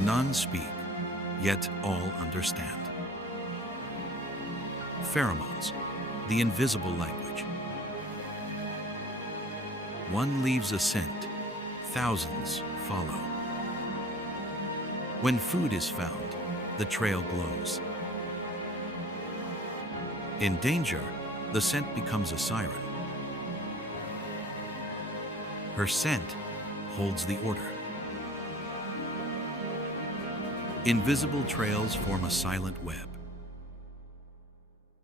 None speak, yet all understand. Pheromones, the invisible language. One leaves a scent, thousands follow. When food is found, the trail glows. In danger, the scent becomes a siren. Her scent holds the order. Invisible trails form a silent web.